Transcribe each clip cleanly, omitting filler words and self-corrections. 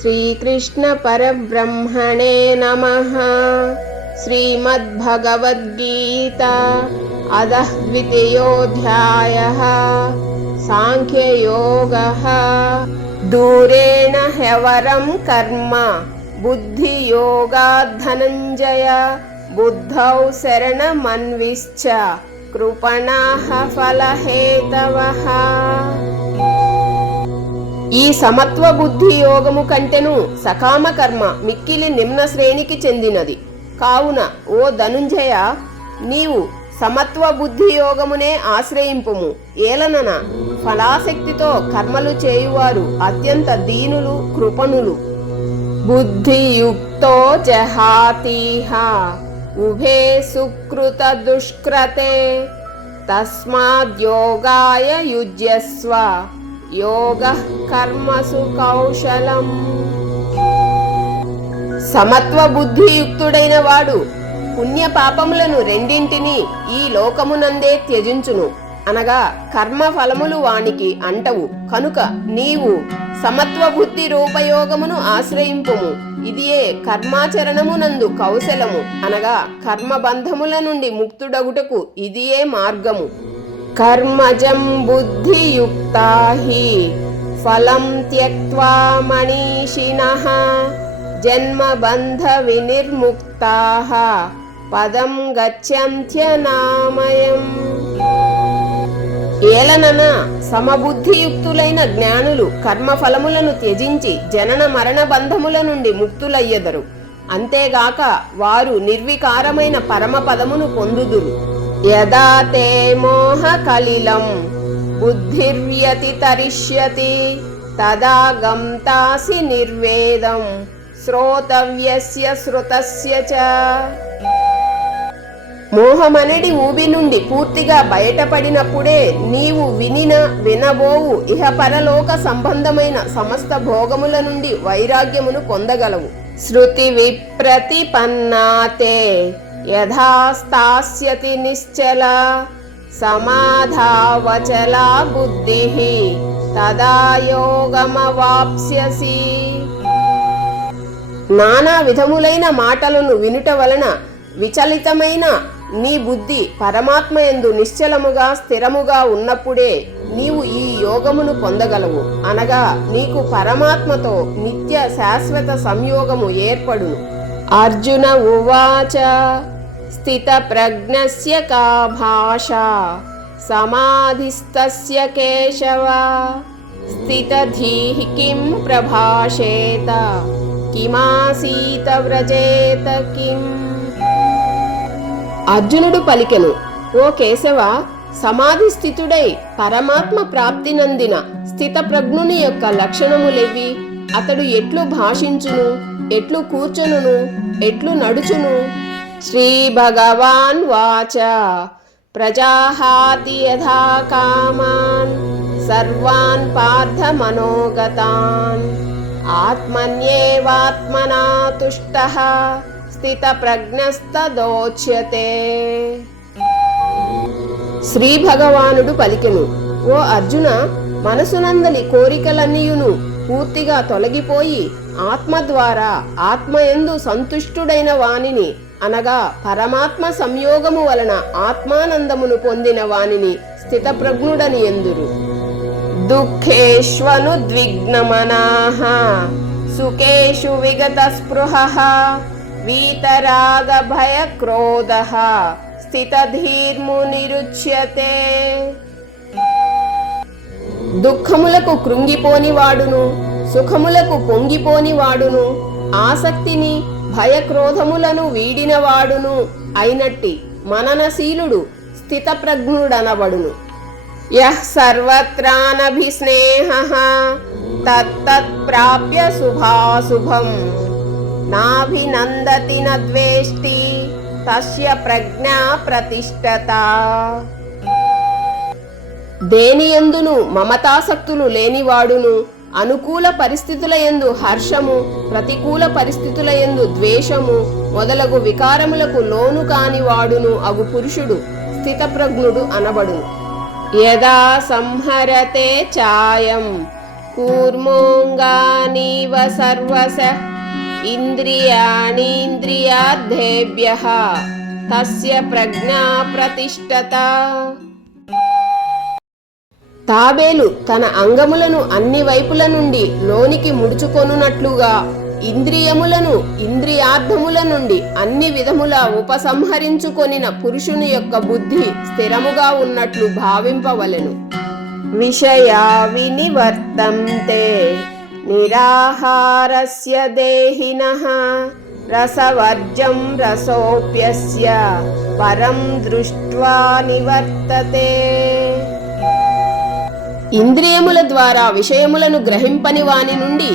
శ్రీకృష్ణ పరబ్రహ్మణే నమః. శ్రీమద్భగవద్గీత అథ ద్వితీయోऽధ్యాయః. సాంఖ్యయోగః. దూరేణ హ్యవరం కర్మ బుద్ధియోగాద్ ధనంజయ. బుద్ధౌ శరణమన్విశ్చ కృపణాః ఫలహేతవః. ఈ సమత్వ బుద్ధి యోగము కంటెను సకామ కర్మ మిక్కిలి నిమ్న శ్రేణికి చెందినది. కావున ఓ ధనుంజయ, నీవు సమత్వ బుద్ధి యోగమునే ఆశ్రయింపుము. ఏలనన ఫలాసక్తితో కర్మలు చేయువారు అత్యంత దీనులు, కృపణులు. బుద్ధియుక్తో జహాతీహ ఉభే సుకృత దుష్కృతే. తస్మాద్యోగాయ యుజ్యస్వ యోగః కర్మసు కౌశలం. సమత్వ బుద్ధియుక్తుడైన వాడు పుణ్య పాపములను రెండింటినీ ఈ లోకమునందే త్యజించును. అనగా కర్మ ఫలములు వానికి అంటవు. కనుక నీవు సమత్వ బుద్ధి రూపయోగమును ఆశ్రయింపుము. ఇదియే కర్మాచరణమునందు కౌశలము. అనగా కర్మబంధముల నుండి ముక్తుడగుటకు ఇదియే మార్గము. కర్మజం బుద్ధియుక్తా హి ఫలం త్యక్త్వా మనీషిణః. జన్మబంధ వినిర్ముక్తాః పదం గచ్చంత్యనామయం. ఏలనన సమబుద్ధియుక్తులైన జ్ఞానులు కర్మఫలములను త్యజించి జనన మరణ బంధముల నుండి ముక్తులయ్యెదరు. అంతేగాక వారు నిర్వికారమైన పరమపదమును పొందుదురు. యదా తే మోహ కలిలం బుద్ధిర్వ్యతితరిష్యతి తదా గంతాసి నిర్వేదం శ్రోతవ్యస్య శ్రుతస్య చ. మోహమనడి ఊబి నుండి పూర్తిగా బయటపడినప్పుడే నీవు వినబోవు ఇహపరలోక సంబంధమైన సమస్త భోగముల నుండి వైరాగ్యమును పొందగలవు. శృతి విప్రతిపన్నాతే యథా స్థాస్యతి నిశ్చల సమాధావచలా బుద్ధిః తదా యోగమవాప్స్యసి. నానా విధములైన మాటలను వినుట వలన విచలితమైన నీ బుద్ధి పరమాత్మ యందు నిశ్చలముగా స్థిరముగా ఉన్నప్పుడే నీవు ఈ యోగమును పొందగలవు. అనగా నీకు పరమాత్మతో నిత్య శాశ్వత సంయోగము ఏర్పడును. అర్జున ఉవాచ స్థిత ప్రజ్ఞస్య కా భాషా సమాధిస్తస్య కేశవ. స్థితధీః కిం ప్రభాషేత కిమాసీత వ్రజేత కిం. అర్జునుడు పలికెను, ఓ కేశవ, సమాధి స్థితుడై పరమాత్మ ప్రాప్తినందిన స్థిత ప్రజ్ఞుని యొక్క లక్షణములెవి? అతడు ఎట్లు భాషించును, ఎట్లు కూర్చును, ఎట్లు నడుచును? శ్రీ భగవాన్ వాచ ప్రజాహాతి యథా కామాన్ సర్వాన్ పార్థ మనోగతాన్ ఆత్మన్యేవాత్మనా తుష్టః స్థిత ప్రజ్ఞస్తదోచ్యతే. శ్రీ భగవానుడు పలికెను, ఓ అర్జున, మనసునందలి కోరికలన్నీయును పూర్తిగా తొలగిపోయి ఆత్మ ద్వారా ఆత్మయందు సంతుష్టుడైన వానిని, అనగా పరమాత్మ సంయోగము వలన ఆత్మానందమును పొందిన వానిని స్థితప్రజ్ఞుడని ఎందురు. దుఃఖేష్వనుద్విగ్నమనాః సుఖేషు విగత స్పృహః వీతరాగ భయ క్రోధః స్థితధీర్మునిరుచ్యతే. దుఃఖములకు కృంగిపోని వాడును, సుఖములకు పొంగిపోని వాడును, ఆసక్తిని భయక్రోధములను వీడిన వాడును అయినట్టి మననశీలుడు స్థితప్రజ్ఞుడనబడును. యః సర్వత్రానభిస్నేహః తత్తత్ ప్రాప్య శుభాశుభం నాభినందతి నద్వేష్టి తస్య ప్రజ్ఞా ప్రతిష్ఠత. దేనియందును మమతాసక్తులు లేనివాడును, అనుకూల పరిస్థితుల యందు హర్షము, ప్రతికూల పరిస్థితుల యందు ద్వేషము మొదలగు వికారములకు లోను కానివాడును అగు పురుషుడు స్థితప్రజ్ఞుడు అనబడును. యదా సంహరతే చాయం కూర్మోంగానీవ సర్వశః ఇంద్రియాణీంద్రియార్థేభ్యః తస్య ప్రజ్ఞా ప్రతిష్ఠత. తాబేలు తన అంగములను అన్ని వైపుల నుండి లోనికి ముడుచుకొనున్నట్లుగా ఇంద్రియములను ఇంద్రియార్థముల నుండి అన్ని విధముల ఉపసంహరించుకొనిన పురుషుని యొక్క బుద్ధి స్థిరముగా ఉన్నట్లు భావింపవలెను. విషయా వినివర్తంతే నిరాహారస్య దేహినః రసవర్జం రసోప్యస్య పరం దృష్ట్వా నివర్తతే. ఇంద్రియముల ద్వారా విషయములను గ్రహింపని వాని నుండి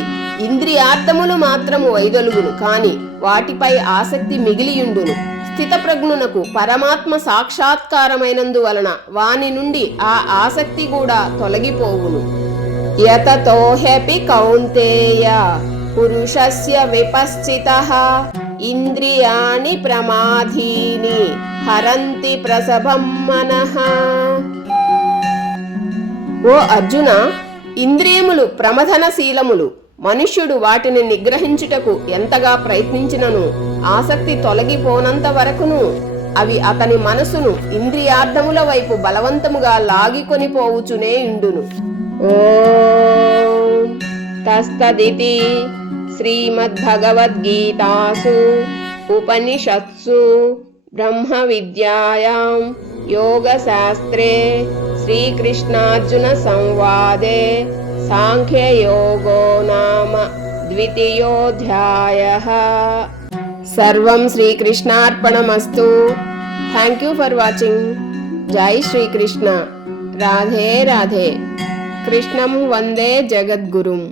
ఇంద్రియార్థములు మాత్రము వైదొలుగును, కాని వాటిపై ఆసక్తి మిగిలియుండును. స్థితప్రజ్ఞునకు పరమాత్మ సాక్షాత్కారమైనందువలన వాని నుండి ఆ ఆసక్తి కూడా తొలగిపోవును. యతతో హ్యపి కౌంతేయ పురుషస్య విపశ్చితః ఇంద్రియాణి ప్రమాధీని హరంతి ప్రసభం మనః. ఓ అర్జున, ఇంద్రియములు ప్రమథనశీలములు. మనుష్యుడు వాటిని నిగ్రహించుటకు ఎంతగా ప్రయత్నించినను ఆసక్తి తొలగిపోనంత వరకును అవి అతని మనసును ఇంద్రియార్థముల వైపు బలవంతముగా లాగికొని పోవుచునే ఇండును. ఓం తస్తదితి శ్రీమద్భగవద్గీతాసు ఉపనిషత్సు బ్రహ్మ విద్యాయాం యోగశాస్త్రే శ్రీకృష్ణార్జున సంవాదే సాంఖ్యయోగో నామ ద్వితీయోధ్యాయః. సర్వం శ్రీకృష్ణార్పణమస్తు. Thank you for watching. జై శ్రీకృష్ణ. రాధే రాధే. కృష్ణం వందే జగద్గురుం.